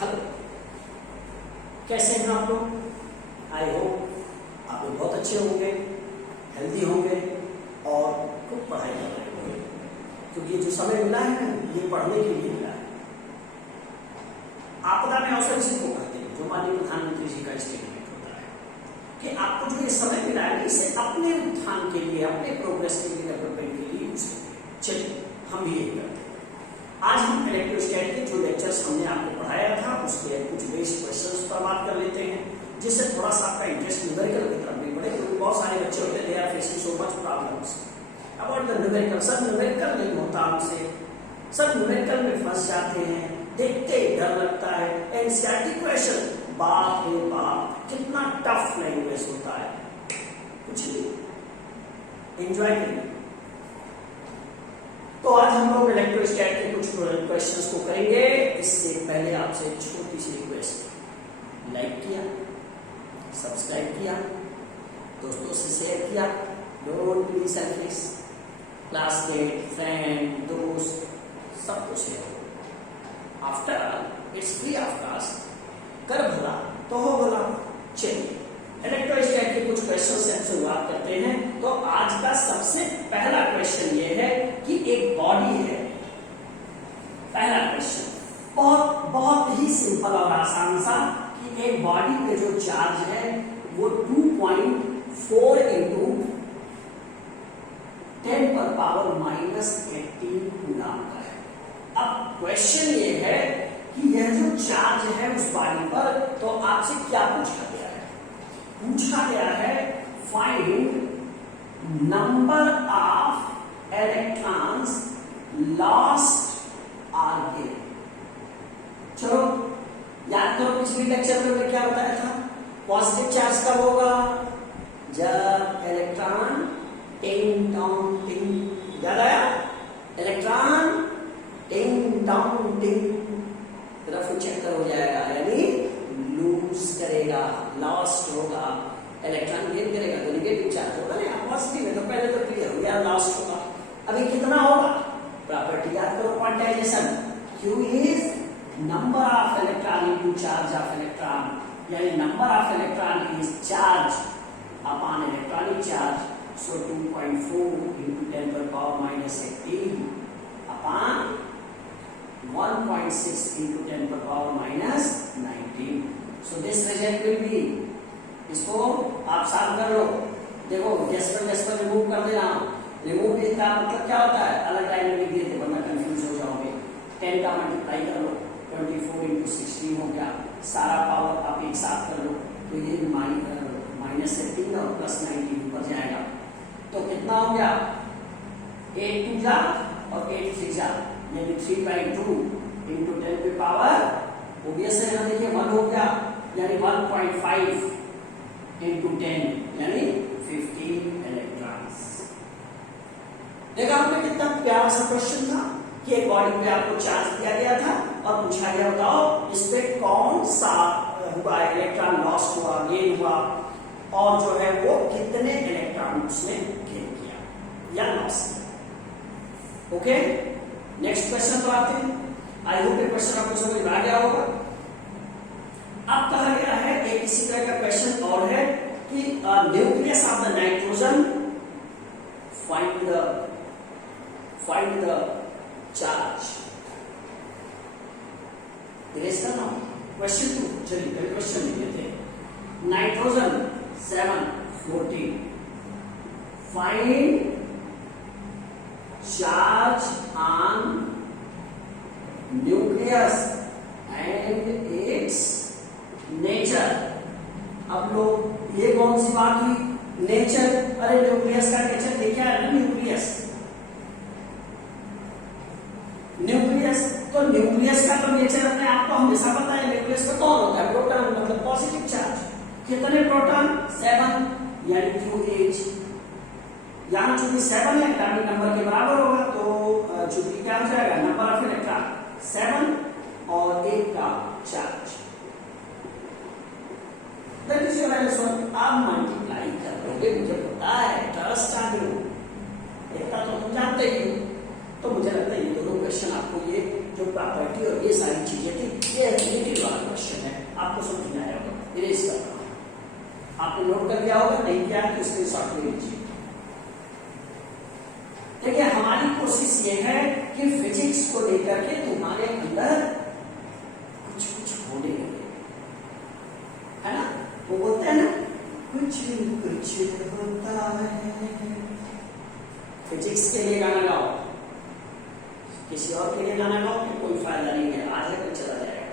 Hello, कैसे हैं आप लोग? आई होप आप लोग बहुत अच्छे होंगे, हेल्दी होंगे और खूब पढ़ाई कर रहे होंगे, क्योंकि ये जो समय मिला है ना, ये पढ़ने के लिए मिला है। आपदा में अवसर इसी को कहते हैं, जो माननीय प्रधानमंत्री जी का स्टेटमेंट होता है कि आपको जो ये समय मिला है, इसे अपने उत्थान के लिए, अपने प्रोग्रेस के लिए, डेवलपमेंट के लिए यूज करिए। चलिए, हम भी यही करते हैं। आज हम इलेक्ट्रोस्टैटिक के जो लेक्चर्स हमने आपको पढ़ाया था, उसके कुछ बेसिक क्वेश्चंस पर बात कर लेते हैं, जिससे थोड़ा सा आपका इंटरेस्ट न्यूमेरिकल की तरफ भी बढ़े, क्योंकि बहुत सारे बच्चे होते हैं, they are facing so much problems about the numerical. सब न्यूमेरिकल नहीं होता हमसे, सब न्यूमेरिकल में फंस जाते हैं, देखते ही डर लगता है। एनसीईआरटी क्वेश्चन, बाप रे बाप, कितना टफ लैंग्वेज होता है। कुछ नहीं, एंजॉय करिए। तो आज हम लोग इलेक्ट्रोस्टैट के कुछ क्वेश्चंस को करेंगे। इससे पहले आपसे छोटी सी रिक्वेस्ट, लाइक किया, सब्सक्राइब किया, दोस्तों से शेयर किया, don't be selfish, classmate, friend, दोस्त, सबको शेयर करो। After all it's free of cost, कर भला तो हो भला। चलिए, इलेक्ट्रोस्टैट के कुछ क्वेश्चन से शुरुआत करते हैं। तो आज का सबसे पहला क्वेश्चन ये है कि एक बॉडी है। पहला क्वेश्चन बहुत ही सिंपल और आसान सा, कि एक बॉडी पे जो चार्ज है वो 2.4 इंटू 10⁻⁻18 कूलम का है। अब क्वेश्चन ये है कि यह जो चार्ज है उस बॉडी पर, तो आपसे क्या पूछा गया है? पूछा गया है find number of electrons lost और गेन। चलो याद करो, पिछले लेक्चर में मैं क्या बताया था? पॉजिटिव चार्ज कब होगा? जब इलेक्ट्रॉन टिंग टोंग टिंग, याद आया? इलेक्ट्रॉन टिंग टोंग टिंग रफ चक्कर हो जाएगा, यानी लूज करेगा, लॉस्ट होगा। इलेक्ट्रॉन गेन करेगा तो नेगेटिव चार्ज होगा ना, पॉजिटिव है तो पहले तो क्लियर हो गया, लॉस्ट होगा। अभी कितना होगा? प्रॉपर्टी याद करो, quantization. Q is number of electron into charge of electron, यानी number of electron is charge upon electronic charge. So 2.4 into 10⁻⁻18 upon 1.6 into 10⁻⁻19. So this result will be, इसको आप सॉल्व कर लो। देखो डेसिमल रिमूव कर देना। Remove का मतलब क्या होता है? अलग लाइन में लिख देते, वरना कंफ्यूज हो जाओगे। 10 का मल्टीप्लाई कर लो, 24 into 16 हो गया। सारा पावर आप एक साथ कर लो, तो ये -18 और +19 ऊपर जाएगा, तो कितना हो गया? 8 2 जा और 8 3 जा, यानी 3/2 into 10 की पावर, ओबियस है ना, देखिए 1 हो गया, यानी 1.5 into 10, यानी 15 इलेक्ट्रॉन्स। देखा आपने कितना प्यारा सा क्वेश्चन था कि एक बॉडी पे आपको चार्ज दिया गया था और पूछा गया बताओ इस पे कौन सा हुआ, इलेक्ट्रॉन लॉस्ट हुआ, गेन हुआ, और जो है वो कितने इलेक्ट्रॉन उसने गेन किया या लॉस किया। ओके, नेक्स्ट क्वेश्चन पर आते हैं। आई होप ये क्वेश्चन आपको समझ में आ गया होगा। अब कहा गया है एक इसी तरह का क्वेश्चन और है कि nucleus of the nitrogen, find the charge. Erase करना क्वेश्चन 2। चलिए पहले क्वेश्चन लिख लेते हैं। Nitrogen 714, find charge on nucleus and it's nature. अब लोग ये कौन सी बात हुई? नेचर। अरे न्यूक्लियस का नेचर देखा है ना, न्यूक्लियस तो न्यूक्लियस का तो नेचर अपने आप को हमेशा पता है। न्यूक्लियस का कौन होता है? प्रोटॉन, मतलब पॉजिटिव चार्ज। कितने प्रोटॉन? 7, यानी QH। यहां चूंकि 7 है, एटॉमिक नंबर के बराबर होगा, तो चूंकि क्या हो जाएगा? नंबर ऑफ इलेक्ट्रॉन 7 और 1 का charge. That is your answer. आप मल्टीप्लाई कर लोगे, मुझे पता है, ट्रस्ट ऑन यू। इतना तो तुम जानते ही हो, तो मुझे लगता है ये दोनों क्वेश्चन आपको ये जो प्रॉपर्टी और ये सारी चीजें थी, ये रिलेटेड वाला क्वेश्चन है, आपको समझ में आया होगा। इरेज कर रहा हूं, आपने नोट कर लिया होगा, नहीं किया तो स्क्रीनशॉट ले लीजिए। देखिए हमारी कोशिश ये है कि फिजिक्स को लेकर के तुम्हारे अंदर कुछ कुछ होने लगे, है ना। वो बोलते हैं ना, कुछ कुछ होता है। फिजिक्स के लिए गाना गाओ, किसी और के लिए गाना गाओ कि कोई फायदा नहीं है, आज है तो चला जाएगा।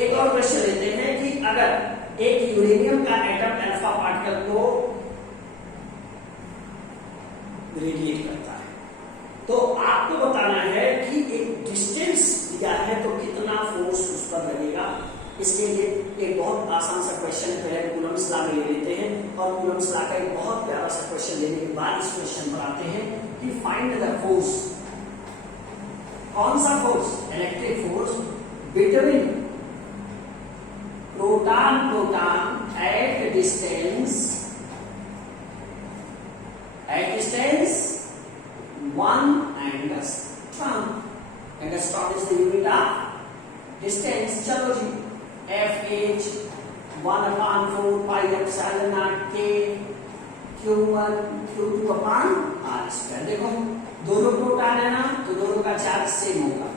एक और क्वेश्चन लेते हैं कि अगर एक यूरेनियम का एटम अल्फा पार्टिकल को रेडिएट करता है, तो आपको बताना है कि एक डिस्टेंस दिया है तो कितना फोर्स उस पर लगेगा। इसके लिए एक बहुत आसान सा क्वेश्चन है, पहले कूलम्ब्स लॉ ले लेते हैं और कूलम्ब्स लॉ का एक बहुत प्यारा सा क्वेश्चन लेने के बाद इस क्वेश्चन पर आते हैं कि फाइंड द फोर्स। कौन सा force? Electric force between proton at distance 1 angstrom. Angstrom is the unit of distance. चलो जी, FH 1/4 pi epsilon naught K Q1 Q2 upon R²। देखो दोनों प्रोटॉन है ना, तो दोनों का चार्ज सेम होगा,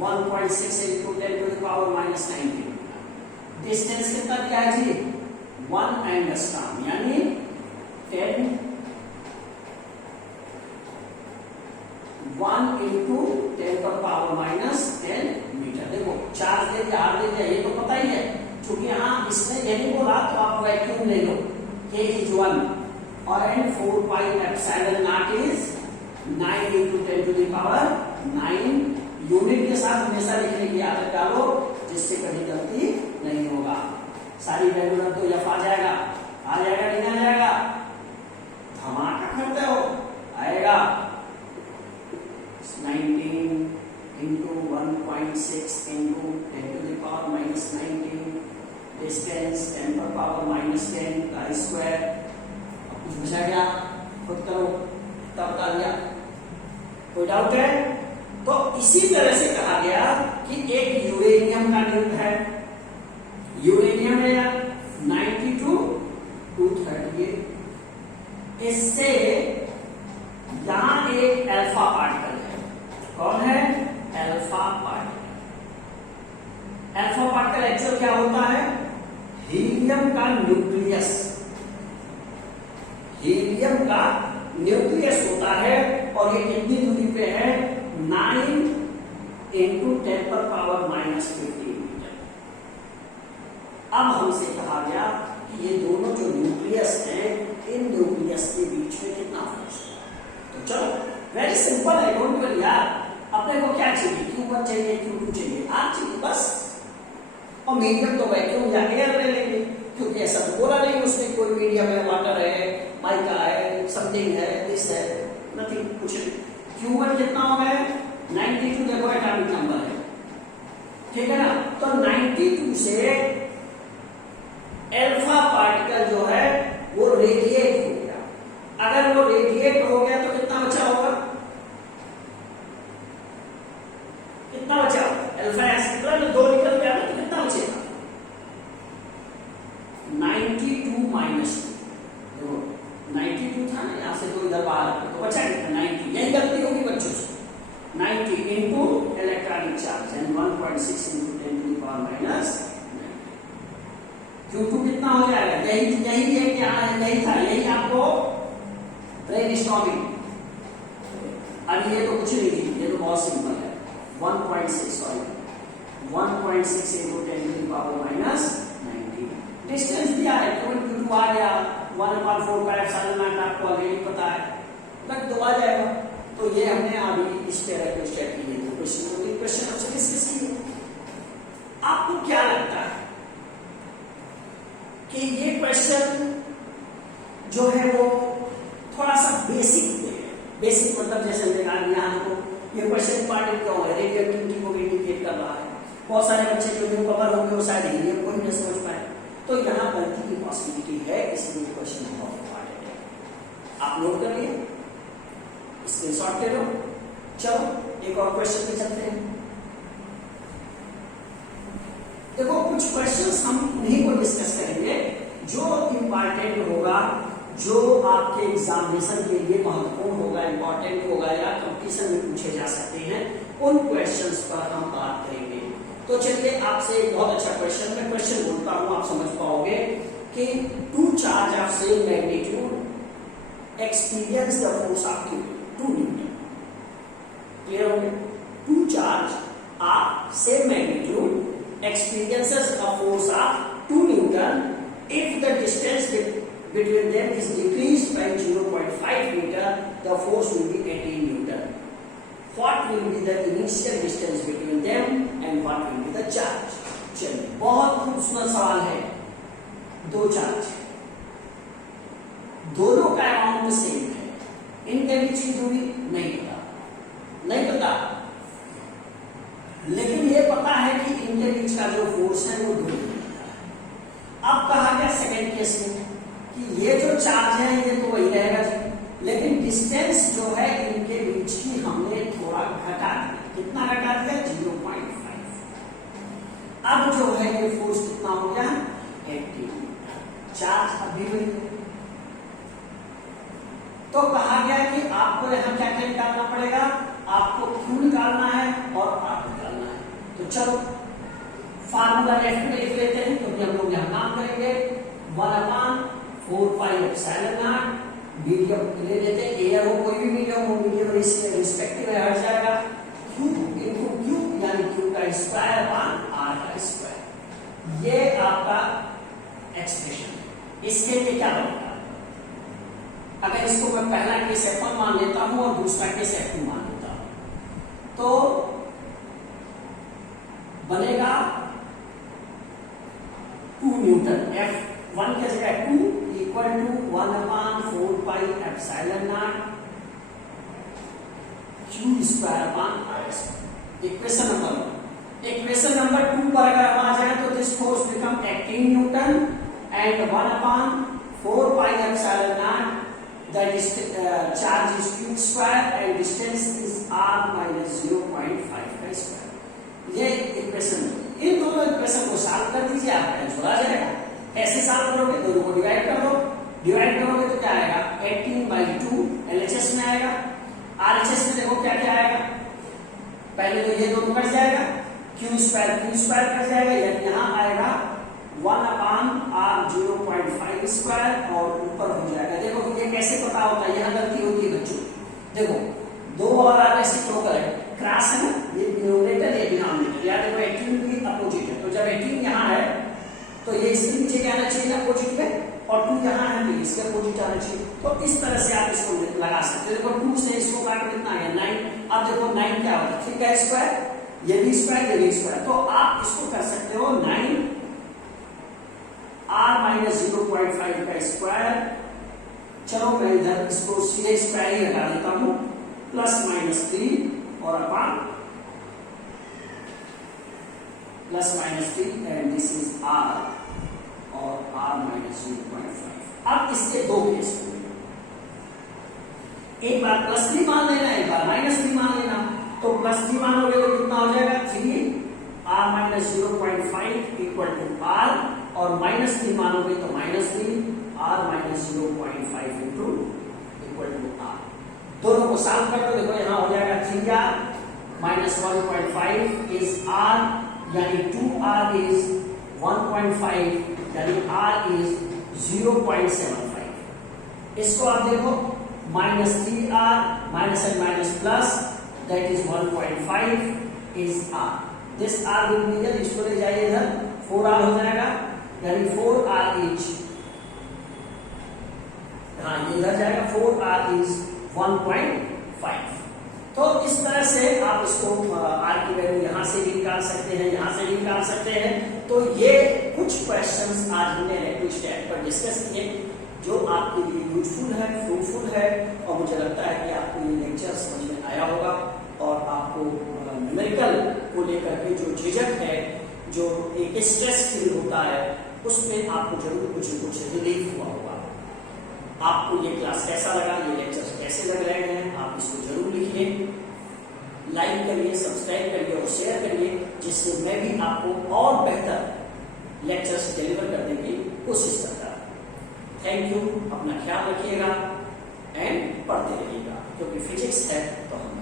1.6 into 10⁻⁻19। डिस्टेंस कितना दिया है जी? 1 angstrom, यानी 1 into 10⁻⁻10 मीटर। देखो चार्ज दे दिया, आर दे दिया, ये तो पता ही है। क्योंकि यहाँ इसने यही बोला तो आप वैक्यूम ले लो, K is 1 और 4 pi epsilon naught is 9 into 10⁻⁹। Unit के साथ हमेशा लिखने की आदत डालो, जिससे कभी गलती नहीं होगा। सारी वैल्यू तो एफ आ जाएगा नहीं आ जाएगा? धमाका करते हो, आएगा 19 into 1.6 into 10⁻⁻19 डिस्टेंस 10⁻⁻10 का स्क्वायर। अब कुछ बचा क्या? खुद करो, तब कर दिया। कोई डाउट है? तो इसी तरह से कहा गया कि एक यूरेनियम का न्यूट है, यूरेनियम है 92 238। इससे यहां एक अल्फा पार्टिकल है। कौन है? Alpha particle. Alpha particle actual क्या होता है? हीलियम का न्यूक्लियस। हीलियम का न्यूक्लियस होता है और ये कितनी दूरी पे है? 9 into 10⁻⁻15 मीटर। अब हमसे कहा गया कि ये दोनों जो न्यूक्लियस हैं, इन न्यूक्लियस के बीच में कितना फोर्स है। तो चलो वेरी सिंपल है, डोंट वरी यार। अपने को क्या चाहिए? Q1 चाहिए, Q2 चाहिए, R चाहिए, बस। और मीडियम तो वैक्यूम या एयर ले लेंगे, क्योंकि ऐसा तो बोला नहीं उसमें कोई मीडियम है, वाटर है, माइका है, समथिंग है, दिस है, नथिंग, कुछ नहीं। Q1 कितना हो गया? 92। देखो एटॉमिक नंबर है, ठीक है ना। तो 92 से अल्फा पार्टिकल जो है वो रेडिएट हो गया। अगर वो रेडिएट हो गया तो कितना बचा होगा? कितना बचा? अल्फा एसिड 2 निकल गया तो कितना बचेगा? 92 माइनस 2। 92 था ना, यहां से 2 इधर बाहर तो बचा कितना? 90। यही गलती होगी बच्चों से। 90 into electronic charge and 1.6 into 10⁻⁻9। Q2 कितना हो जाएगा? यही है क्या है? यही था, यही आपको ब्रेनस्टॉर्मिंग। अब ये तो कुछ नहीं थी, ये तो बहुत सिंपल है। 1.6 into 10⁻⁻19। डिस्टेंस दिया है, Q2 आ गया, 1/4 का एप्सिलॉन नॉट आपको ऑलरेडी पता है, तक तो आ जाएगा। तो ये हमने अभी इस तरह के स्टेप किए थे। क्वेश्चन आपसे डिस्कस किए। आपको क्या लगता है कि ये क्वेश्चन जो है वो थोड़ा सा बेसिक है? बेसिक मतलब जैसे हमने कहा यहाँ को ये क्वेश्चन इंपॉर्टेंट क्यों है? रेडियो एक्टिविटी को भी इंडिकेट कर रहा है। बहुत सारे बच्चे जो कवर होंगे वो शायद हीलियम को ही नहीं समझ पाए, तो यहाँ गलती की पॉसिबिलिटी है, इसलिए क्वेश्चन बहुत इंपॉर्टेंट है। आप नोट कर लिए, स्क्रीनशॉट ले लो। चलो एक और क्वेश्चन पे चलते हैं। देखो कुछ क्वेश्चंस हम उन्हीं को डिस्कस करेंगे जो इंपॉर्टेंट होगा, जो आपके एग्जामिनेशन के लिए महत्वपूर्ण होगा, इंपॉर्टेंट होगा या कंपटीशन में पूछे जा सकते हैं, उन क्वेश्चंस पर हम बात करेंगे। तो चलिए आपसे एक बहुत अच्छा क्वेश्चन, मैं क्वेश्चन बोलता हूं, आप समझ पाओगे कि two charge of same magnitude experience the force of 2 newton. Clear हो गया? Two charge of same magnitude experiences a force of 2 Newton if the distance between them is decreased by 0.5 meter, the force will be 18 Newton. What will be the initial distance between them and what will be the charge? चलिए बहुत खूबसूरत सवाल है। दो charge है, दोनों का amount same है, इनके बीच की दूरी नहीं पता, लेकिन ये पता है कि इनके बीच का जो फोर्स है वो 2 न्यूटन है। अब कहा गया सेकेंड केस में कि ये जो चार्ज है ये तो वही रहेगा जी, लेकिन डिस्टेंस जो है इनके बीच की हमने थोड़ा घटा दिया। कितना घटा दिया? 0.5। अब जो है ये फोर्स कितना हो गया? 80 न्यूटन। चार्ज अभी भी तो कहा गया कि आपको यहाँ क्या क्या निकालना पड़ेगा? आपको Q निकालना है और R निकालना है। तो चलो फार्मूला लेफ्ट में लिख लेते हैं, क्योंकि हम लोग यहाँ काम करेंगे। 1/4 पाई एप्सिलॉन नॉट मीडियम ले लेते हैं, एयर हो कोई भी मीडियम हो, मीडियम रिस्पेक्टिव है, हट जाएगा। Q इनटू Q यानी Q का स्क्वायर अपॉन R का स्क्वायर। ये आपका एक्सप्रेशन है। इसके लिए क्या बनेगा? अगर इसको मैं पहला केस F1 मान लेता हूं और दूसरा केस F2 मान लेता हूं, तो बनेगा 2 न्यूटन। F1 की जगह 2 equal to 1/4 pi epsilon not Q square upon R square. Equation number 1। Equation number 2 पर अगर हम आ जाए तो this force become 18 newton and 1/4 pi epsilon not the charge is Q square and distance is R minus 0.5 का square. ये equation, इन दोनों equation को सॉल्व कर दीजिए, आपका आंसर आ जाएगा। कैसे सॉल्व करोगे? दोनों को डिवाइड कर दो। डिवाइड करोगे तो क्या आएगा? 18/2 LHS में आएगा। RHS में देखो क्या क्या आएगा? पहले तो ये दोनों कट जाएगा, Q स्क्वायर कट जाएगा, यानी यहाँ आएगा 1/R 0.5 स्क्वायर और ऊपर हो जाएगा। देखो ये कैसे पता होता है? यहाँ गलती होती है बच्चों। देखो 2 और R ऐसे ठोकर है, क्रॉस है ना, ये डिनोमिनेटर ये डिनोमिनेटर। याद देखो 18 भी अपोजिट है, तो जब 18 यहाँ है तो ये इसके नीचे क्या आना चाहिए? अपोजिट में, और 2 यहाँ है तो इसके अपोजिट आना चाहिए। तो इस तरह से आप इसको लगा सकते हो। देखो 2 से इसको काटो कितना है? 9। अब देखो 9 क्या होता है? 3 का स्क्वायर, ये भी स्क्वायर, ये भी स्क्वायर। तो आप इसको कर सकते हो 9 R minus 0.5 का स्क्वायर। चलो मैं इधर इसको सीधे स्क्वायर ही लगा देता हूं, +-3 और upon +-3 and this is R और R minus 0.5। अब इसके दो केस होंगे, एक बार +3 मान लेना, एक बार -3 मान लेना। तो +3 मानोगे तो कितना हो जाएगा? 3 R minus 0.5 equal to R, और -3 मानोगे तो -3 R minus 0.5 into equal to R। दोनों को सॉल्व कर दो। देखो यहाँ हो जाएगा 3R minus 1.5 इज R, यानी 2R इज 1.5, यानी R इज 0.75। इसको आप देखो -3R minus and minus plus, that is 1.5 is R। This R will be here, इसको ले जाइए इधर, 4R हो जाएगा, यानी 4R इज, हाँ ये इधर जाएगा, 4R इज 1.5। तो इस तरह से आप इसको R की वैल्यू यहाँ से भी निकाल सकते हैं, यहाँ से भी निकाल सकते हैं। तो ये कुछ क्वेश्चंस आज हमने इलेक्ट्रोस्टैट पर डिस्कस किए, जो आपके लिए यूजफुल है, फ्रूटफुल है, और मुझे लगता है कि आपको ये लेक्चर समझ में आया होगा और आपको न्यूमेरिकल को लेकर के जो झिझक है, जो एक स्ट्रेस फील होता है, उसमें आपको जरूर कुछ न कुछ रिलीफ हुआ होगा। आपको ये क्लास कैसा लगा, ये लेक्चर कैसे लग रहे हैं, आप इसको जरूर लिखिए। लाइक करिए, सब्सक्राइब करिए और शेयर करिए, जिससे मैं भी आपको और बेहतर लेक्चर्स डिलीवर करने की कोशिश करता हूं। थैंक यू, अपना ख्याल रखिएगा एंड पढ़ते रहिएगा, क्योंकि फिजिक्स है तो हम